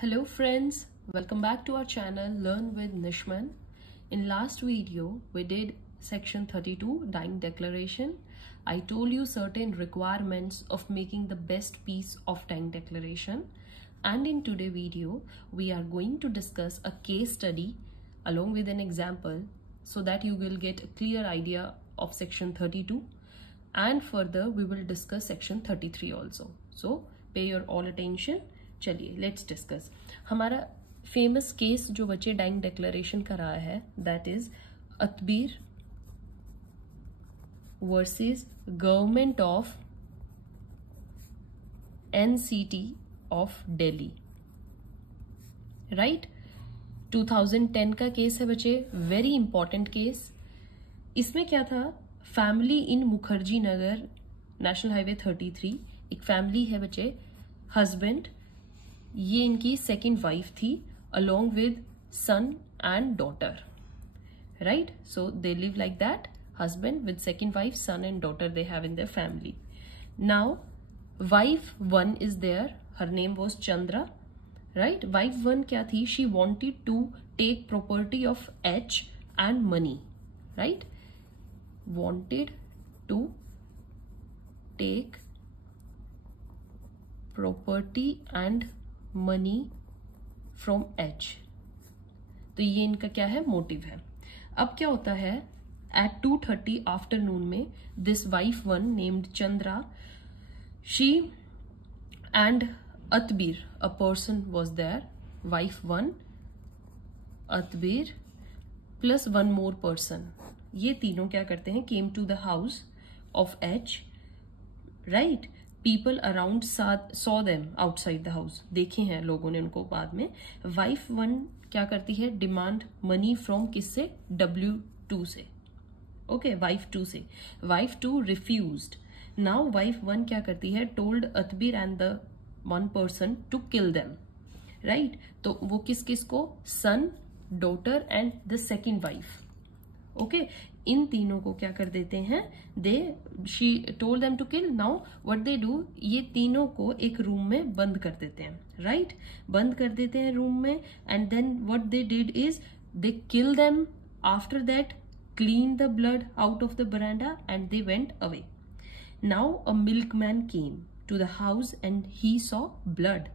Hello friends, welcome back to our channel Learn with Nishman. In last video we did section 32 dying declaration. I told you certain requirements of making the best piece of dying declaration, and in today's video we are going to discuss a case study along with an example so that you will get a clear idea of section 32, and further we will discuss section 33 also. So pay your all attention. चलिए let's discuss. हमारा famous case जो बच्चे dying declaration का रहा है that is Atbir versus government of NCT of Delhi. Right, 2010 का case है बच्चे, वेरी इंपॉर्टेंट केस. इसमें क्या था, family in Mukherjee Nagar national highway 33. एक फैमिली है बच्चे, हस्बैंड, ये इनकी सेकेंड वाइफ थी along with son and daughter. Right, so they live like that, husband with second wife, son and daughter they have in their family. Now wife one is there, her name was Chandra. Right, wife one क्या थी, she wanted to take property of H and money. Right, wanted to take property and money from H. तो ये इनका क्या है, motive है. अब क्या होता है, एट 2:30 आफ्टरनून में this wife one named Chandra, she and Atbir, a person was there. Wife one, Atbir plus one more person, ये तीनों क्या करते हैं, came to the house of H. Right, people around saw them outside the house, देखे हैं लोगों ने उनको बाद में. वाइफ वन क्या करती है, डिमांड मनी फ्रॉम किससे, W2 से. ओके, वाइफ टू से. Wife two refused. Now wife one क्या करती है, told Atbir and the one person to kill them. Right, तो वो किस किस को, son, daughter and the second wife. Okay, इन तीनों को क्या कर देते हैं, she told them to kill. Now what they do, ये तीनों को एक रूम में बंद कर देते हैं. राइट, बंद कर देते हैं रूम में, and then what they did is they kill them. After that clean the blood out of the veranda and they went away. Now a milkman came to the house and he saw blood.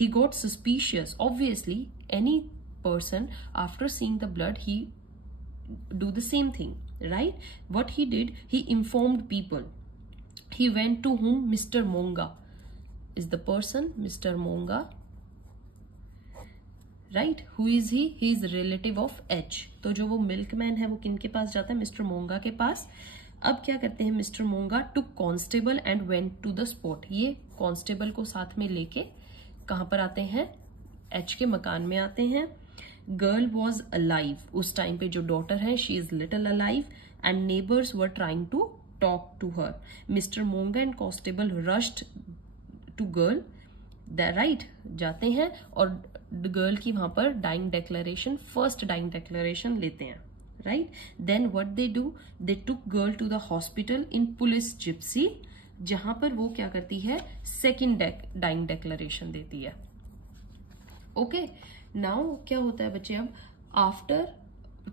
He got suspicious. Obviously any person after seeing the blood he do the same thing. Right, what he did, he informed people. He went to whom, Mr. Monga is the person, Mr. Monga. Right, who is he is relative of H. तो जो वो milkman है वो किनके पास जाता है, mister मोंगा के पास. अब क्या करते हैं, mister Monga took constable and went to the spot. ये कांस्टेबल को साथ में लेके कहां पर आते हैं, H के मकान में आते हैं. गर्ल वॉज अलाइव, उस टाइम पे जो डॉटर है she is little alive, and neighbours were trying to talk to her. Mr Monga and constable rushed to girl. Right, जाते हैं और गर्ल की वहां पर dying declaration, first dying declaration लेते हैं. Right, then what they do, they took girl to the hospital in police gypsy, जहां पर वो क्या करती है, सेकेंड डाइंग डेक्लेरेशन देती है. ओके, नाउ क्या होता है बच्चे, अब आफ्टर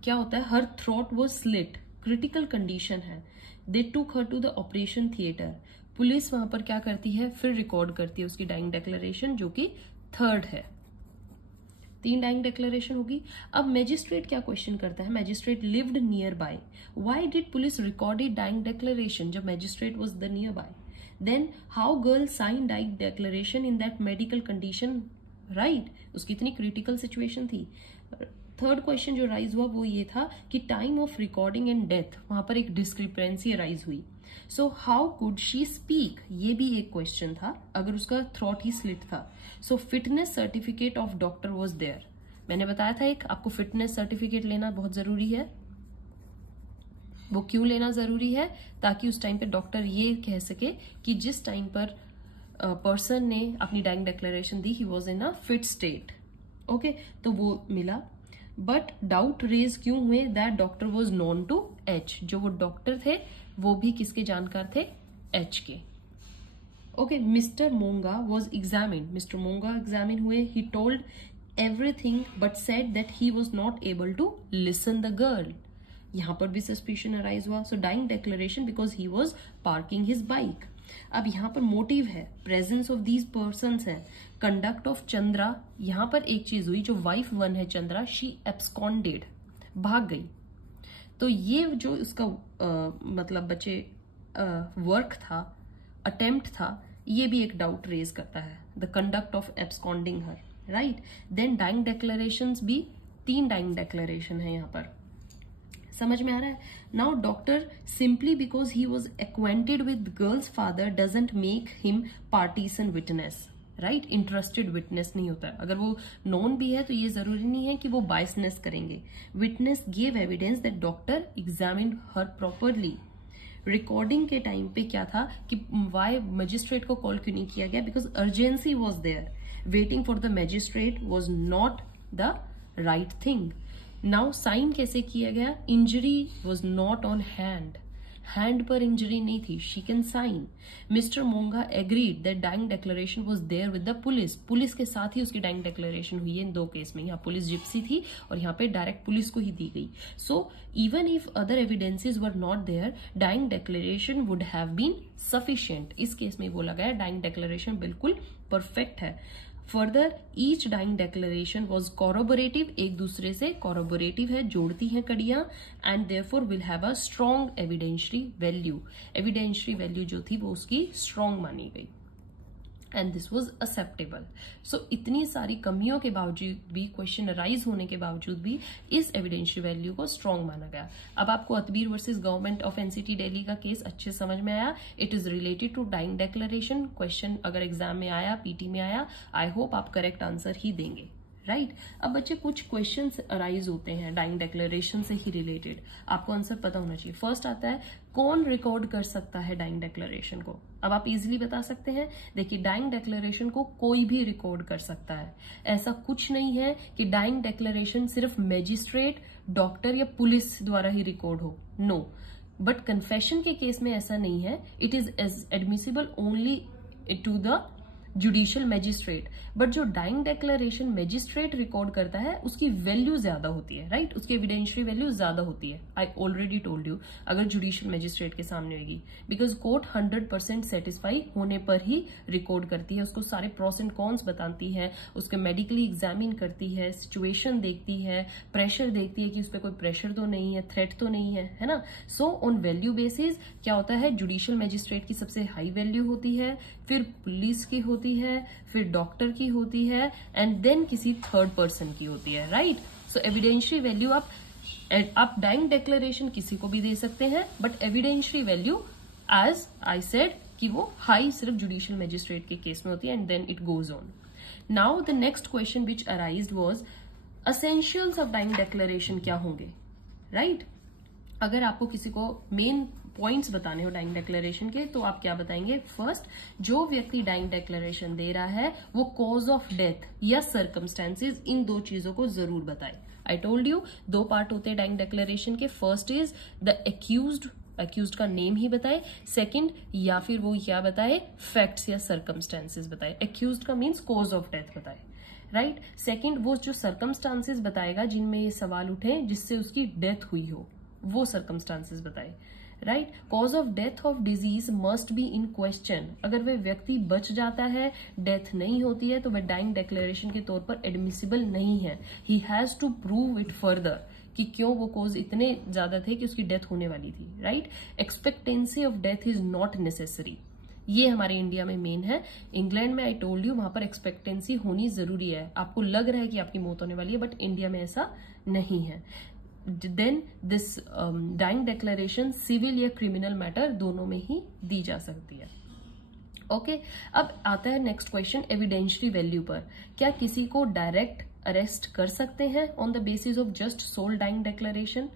क्या होता है, हर थ्रोट वो स्लिट, क्रिटिकल कंडीशन है. They took her to the operation theatre. Police वहां पर क्या करती है, फिर रिकॉर्ड करती है उसकी डाइंग डेक्लेरेशन, जो कि थर्ड है. 3 डाइंग डेक्लेरेशन होगी. अब मैजिस्ट्रेट क्या क्वेश्चन करता है, magistrate lived near by. Why did police recorded dying declaration जब magistrate was the near by. Then how girl sign dying declaration in that medical condition. Right, उसकी इतनी critical situation थी. Third question जो raise हुआ वो ये था कि time of recording and death, वहां पर एक डिस्क्रिपेंसी राइज हुई. So how could she speak, ये भी एक क्वेश्चन था अगर उसका थ्रोट ही स्लिट था. So fitness certificate of doctor was there. मैंने बताया था एक, आपको फिटनेस सर्टिफिकेट लेना बहुत जरूरी है. वो क्यों लेना जरूरी है, ताकि उस टाइम पे डॉक्टर ये कह सके कि जिस टाइम पर पर्सन ने अपनी डाइंग डेक्लेरेशन दी, he was in a fit state. Okay, तो वो मिला. बट डाउट रेज क्यों हुए, that doctor was known to H. जो वो डॉक्टर थे वो भी किसके जानकार थे, एच के. Okay, Mr. Monga was examined. Mr. Monga examine हुए. He told everything but said that he was not able to listen the girl. यहाँ पर भी suspicion arise हुआ. So dying declaration because he was parking his bike. अब यहाँ पर motive है, presence of these persons है, कंडक्ट ऑफ चंद्रा. यहाँ पर एक चीज हुई, जो वाइफ 1 है चंद्रा, शी एब्सकॉन्डेड, भाग गई. तो ये जो उसका मतलब बच्चे वर्क था, अटेम्प्ट था, ये भी एक डाउट रेज करता है, the conduct of absconding her, right. Then dying declarations भी 3 डाइंग डेक्लेरेशन है यहाँ पर. समझ में आ रहा है. Now doctor simply because he was acquainted with girls father doesn't make him partisan witness, right. Interested witness नहीं होता है. अगर वो नोन भी है तो ये जरूरी नहीं है कि वो बायसनेस करेंगे. Witness give evidence that doctor examined her properly. Recording के टाइम पे क्या था कि वाई मजिस्ट्रेट को कॉल क्यों नहीं किया गया, because urgency was there. Waiting for the magistrate was not the right thing. Now sign कैसे किया गया, injury was not on hand, hand पर इंजरी नहीं थी, she can sign. Mr Monga agreed that dying declaration was there with the police. Police के साथ ही उसकी dying declaration हुई है इन 2 केस में. यहाँ पुलिस जिप्सी थी और यहाँ पे डायरेक्ट पुलिस को ही दी गई. So even if other evidences were not there, dying declaration would have been sufficient. इस केस में बोला गया डाइंग डेक्लेरेशन बिल्कुल परफेक्ट है. Further each dying declaration was corroborative, एक दूसरे से कॉरोबोरेटिव है, जोड़ती हैं कड़ियां, and therefore will have a strong evidentiary value. Evidentiary value जो थी वो उसकी स्ट्रॉन्ग मानी गई, and this was acceptable. So इतनी सारी कमियों के बावजूद भी, क्वेश्चन अराइज होने के बावजूद भी, इस एविडेंशियरी वैल्यू को स्ट्रॉन्ग माना गया. अब आपको Atbir versus government of NCT Delhi का केस अच्छे समझ में आया. It is related to dying declaration. Question अगर एग्जाम में आया, पीटी में आया, आई होप आप करेक्ट आंसर ही देंगे, राइट. अब बच्चे कुछ क्वेश्चंस अराइज होते हैं डाइंग डेक्लेरेशन से ही रिलेटेड, आपको आंसर पता होना चाहिए. फर्स्ट आता है, कौन रिकॉर्ड कर सकता है डाइंग डेक्लेरेशन को. अब आप इजीली बता सकते हैं. देखिए, डाइंग डेक्लेरेशन को कोई भी रिकॉर्ड कर सकता है. ऐसा कुछ नहीं है कि डाइंग डेक्लेरेशन सिर्फ मैजिस्ट्रेट, डॉक्टर या पुलिस द्वारा ही रिकॉर्ड हो. नो, बट कन्फेशन के केस में ऐसा नहीं है. It is admissible only to the judicial magistrate. But जो डाइंग डेक्लेरेशन मैजिस्ट्रेट रिकॉर्ड करता है उसकी वैल्यू ज्यादा होती है, राइट. उसकी एविडेंशियरी वैल्यू ज्यादा होती है. आई ऑलरेडी टोल्ड यू, अगर जुडिशियल मैजिस्ट्रेट के सामने होगी, बिकॉज कोर्ट 100% सेटिस्फाई होने पर ही रिकॉर्ड करती है. उसको सारे प्रोस एंड कॉन्स बताती है, उसके मेडिकली एग्जामिन करती है, सिचुएशन देखती है, प्रेशर देखती है कि उस पर कोई प्रेशर तो नहीं है, थ्रेट तो नहीं है ना. सो ऑन वैल्यू बेसिस क्या होता है, जुडिशियल मैजिस्ट्रेट की सबसे हाई वैल्यू होती है, फिर पुलिस की होती है, फिर डॉक्टर की होती है, एंड देन किसी थर्ड पर्सन की होती है, राइट. सो एविडेंशियरी वैल्यू आप डाइंग डेक्लेरेशन किसी को भी दे सकते हैं, but evidentiary value as I said कि वो हाई सिर्फ जुडिशियल मैजिस्ट्रेट के केस में होती है, and then it goes on. Now the next question which arised was essentials of dying declaration क्या होंगे, राइट. अगर आपको किसी को मेन पॉइंट्स बताने हो डाइंग डेक्लेरेशन के, तो आप क्या बताएंगे. फर्स्ट, जो व्यक्ति डाइंग डेक्लेरेशन दे रहा है वो कॉज ऑफ डेथ या सर्कमस्टेंसेज, इन 2 चीजों को जरूर बताए. आई टोल्ड यू 2 पार्ट होते हैं डाइंग डेक्लेरेशन के. फर्स्ट इज द एक्यूज्ड का नेम ही बताए. सेकंड, या फिर वो क्या बताए, फैक्ट्स या सर्कमस्टेंसेज बताए. एक्यूज्ड का मीन्स कॉज ऑफ डेथ बताए, राइट. सेकंड, वो जो सर्कमस्टांसेस बताएगा जिनमें ये सवाल उठे जिससे उसकी डेथ हुई हो, वो सर्कमस्टांसेस बताए, right. Cause of death of disease must be in question. अगर वह व्यक्ति बच जाता है, डेथ नहीं होती है, तो वह डाइंग डेक्लेरेशन के तौर पर एडमिसिबल नहीं है. He has to prove it further कि क्यों वो कॉज इतने ज्यादा थे कि उसकी डेथ होने वाली थी, right. Expectancy of death is not necessary. ये हमारे इंडिया में मेन है. इंग्लैंड में आई टोल्ड यू वहां पर एक्सपेक्टेंसी होनी जरूरी है. आपको लग रहा है कि आपकी मौत होने वाली है, बट इंडिया में ऐसा नहीं है. Then this dying declaration civil या क्रिमिनल मैटर दोनों में ही दी जा सकती है. ओके, अब आता है नेक्स्ट क्वेश्चन एविडेंशियरी वैल्यू पर. क्या किसी को डायरेक्ट अरेस्ट कर सकते हैं on the basis of just sole dying declaration,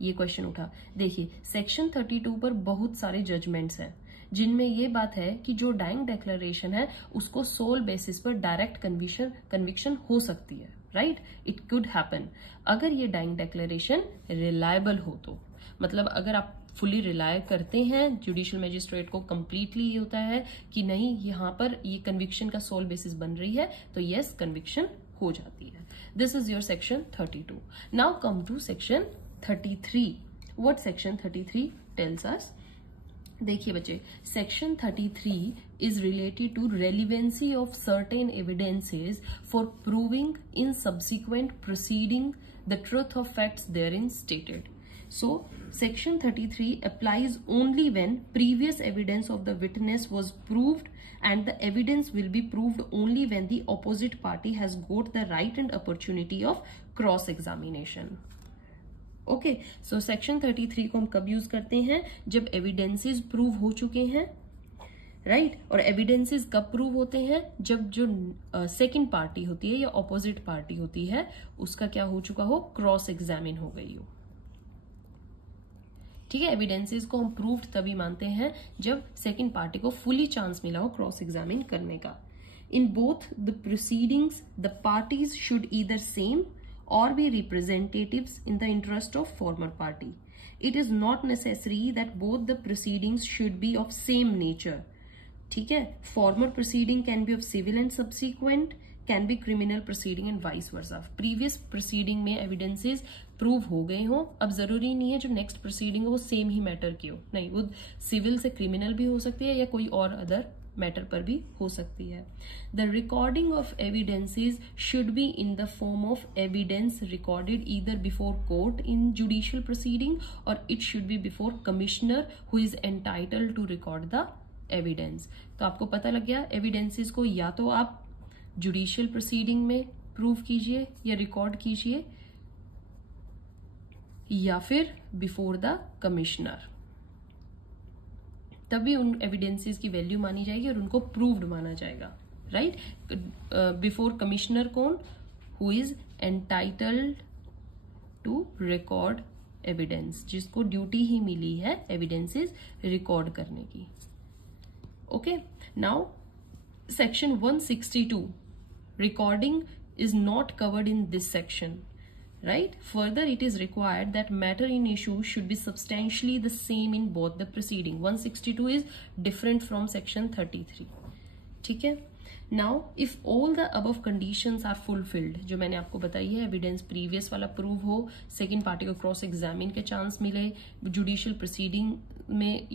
ये क्वेश्चन उठा. देखिए, सेक्शन 32 पर बहुत सारे जजमेंट्स हैं जिनमें ये बात है कि जो डाइंग डेक्लेरेशन है उसको सोल बेसिस पर डायरेक्ट कन्विक्शन हो सकती है, राइट. इट कुड हैपन अगर ये डाइंग डेक्लेरेशन रिलायबल हो तो. मतलब अगर आप फुली रिलाय करते हैं जुडिशियल मैजिस्ट्रेट को, कंप्लीटली ये होता है कि नहीं यहाँ पर ये कन्विक्शन का सोल बेसिस बन रही है, तो यस कन्विक्शन हो जाती है. This is your section 32. Now come to section 33. What section 33 tells us? देखिए बच्चे, section 33 is related to relevancy of certain evidences for proving in subsequent proceeding the truth of facts therein stated. So, section 33 applies only when previous evidence of the witness was proved, and the evidence will be proved only when the opposite party has got the right and opportunity of cross-examination. Okay, so section 33 को हम कब use करते हैं? जब evidences prove हो चुके हैं, right और evidences कब प्रूव होते हैं? जब जो सेकेंड पार्टी होती है या ऑपोजिट पार्टी होती है उसका क्या हो चुका हो, क्रॉस एग्जामिन हो गई हो. ठीक है, एविडेंसेस को हम प्रूव्ड तभी मानते हैं जब सेकेंड पार्टी को फुली चांस मिला हो क्रॉस एग्जामिन करने का. In both the proceedings the parties should either same और be representatives in the interest of former party. It is not necessary that both the proceedings should be of same nature. ठीक है, former proceeding can be of civil and subsequent, can be criminal proceeding and vice versa. Previous proceeding में evidences prove हो गए हो, अब जरूरी नहीं है जो नेक्स्ट प्रोसीडिंग हो वो सेम ही मैटर की हो, नहीं, वो सिविल से क्रिमिनल भी हो सकती है या कोई और अदर मैटर पर भी हो सकती है. The recording of evidences should be in the form of evidence recorded either before court in judicial proceeding और it should be before commissioner who is entitled to record the evidence. तो आपको पता लग गया, एविडेंसेस को या तो आप जुडिशियल प्रोसीडिंग में प्रूव कीजिए या रिकॉर्ड कीजिए या फिर बिफोर द कमिश्नर, तभी उन एविडेंसेस की वैल्यू मानी जाएगी और उनको प्रूव्ड माना जाएगा. राइट, बिफोर कमिश्नर कौन? Who is entitled to record evidence, जिसको ड्यूटी ही मिली है एविडेंसेस रिकॉर्ड करने की. Okay, now section 162 recording is not covered in this section, right? Further, it is required that matter in issue should be substantially the same in both the proceeding. 162 is different from section 33. ठीक है, now if all the above conditions are fulfilled, जो मैंने आपको बताई है, evidence previous वाला prove हो, second party को क्रॉस एग्जामिन के चांस मिले, जुडिशियल प्रोसीडिंग में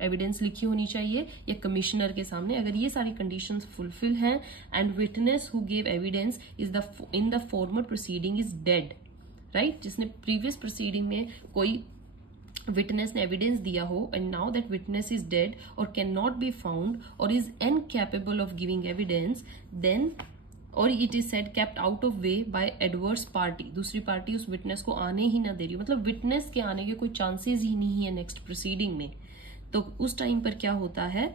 एविडेंस लिखी होनी चाहिए या कमिश्नर के सामने, अगर ये सारी कंडीशंस फुलफिल हैं and witness who give evidence is the in the former proceeding is dead, right, जिसने प्रीवियस प्रोसीडिंग में कोई विटनेस ने एविडेंस दिया हो and now that witness is dead और कैन नॉट बी फाउंड और is incapable of giving evidence, then और it is said kept out of way by adverse party, दूसरी पार्टी उस विटनेस को आने ही ना दे रही हो, मतलब विटनेस के आने के कोई चांसेस ही नहीं है नेक्स्ट प्रोसीडिंग में, तो उस टाइम पर क्या होता है,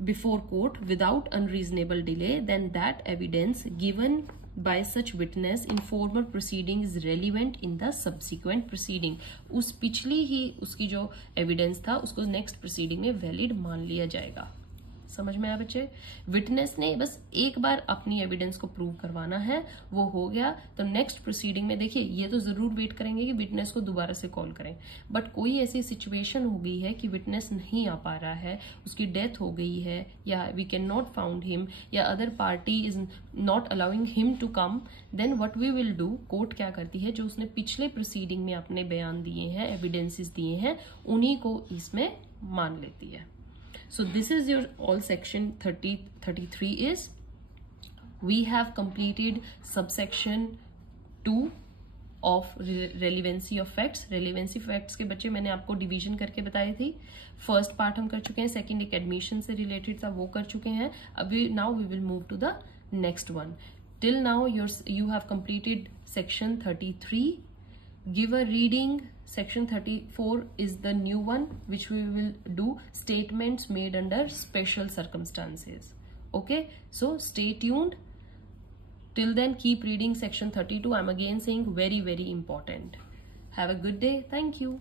before court without unreasonable delay, then that evidence given by such witness in former proceeding is relevant in the subsequent proceeding. उस पिछली ही उसकी जो एविडेंस था उसको नेक्स्ट प्रोसीडिंग में वैलिड मान लिया जाएगा. समझ में आया बच्चे? विटनेस ने बस एक बार अपनी एविडेंस को प्रूव करवाना है, वो हो गया, तो नेक्स्ट प्रोसीडिंग में देखिए ये तो जरूर वेट करेंगे कि विटनेस को दोबारा से कॉल करें, बट कोई ऐसी सिचुएशन हो गई है कि विटनेस नहीं आ पा रहा है, उसकी डेथ हो गई है या we can not found him या other party is not allowing him to come, then what we will do, court क्या करती है, जो उसने पिछले प्रोसीडिंग में अपने बयान दिए हैं, एविडेंसेस दिए हैं, उन्हीं को इसमें मान लेती है. So this is your all section 33 is, we have completed subsection 2 of relevancy of facts. Relevancy facts के बच्चे मैंने आपको डिवीजन करके बताई थी. फर्स्ट पार्ट हम कर चुके हैं, सेकंड एक एडमिशन से रिलेटेड था वो कर चुके हैं. अभी now we will move to the next one. Till now you have completed section 33. Give a reading. Section 34 is the new one which we will do, statements made under special circumstances. Okay, so stay tuned. Till then keep reading section 32. I'm again saying very important. Have a good day. Thank you.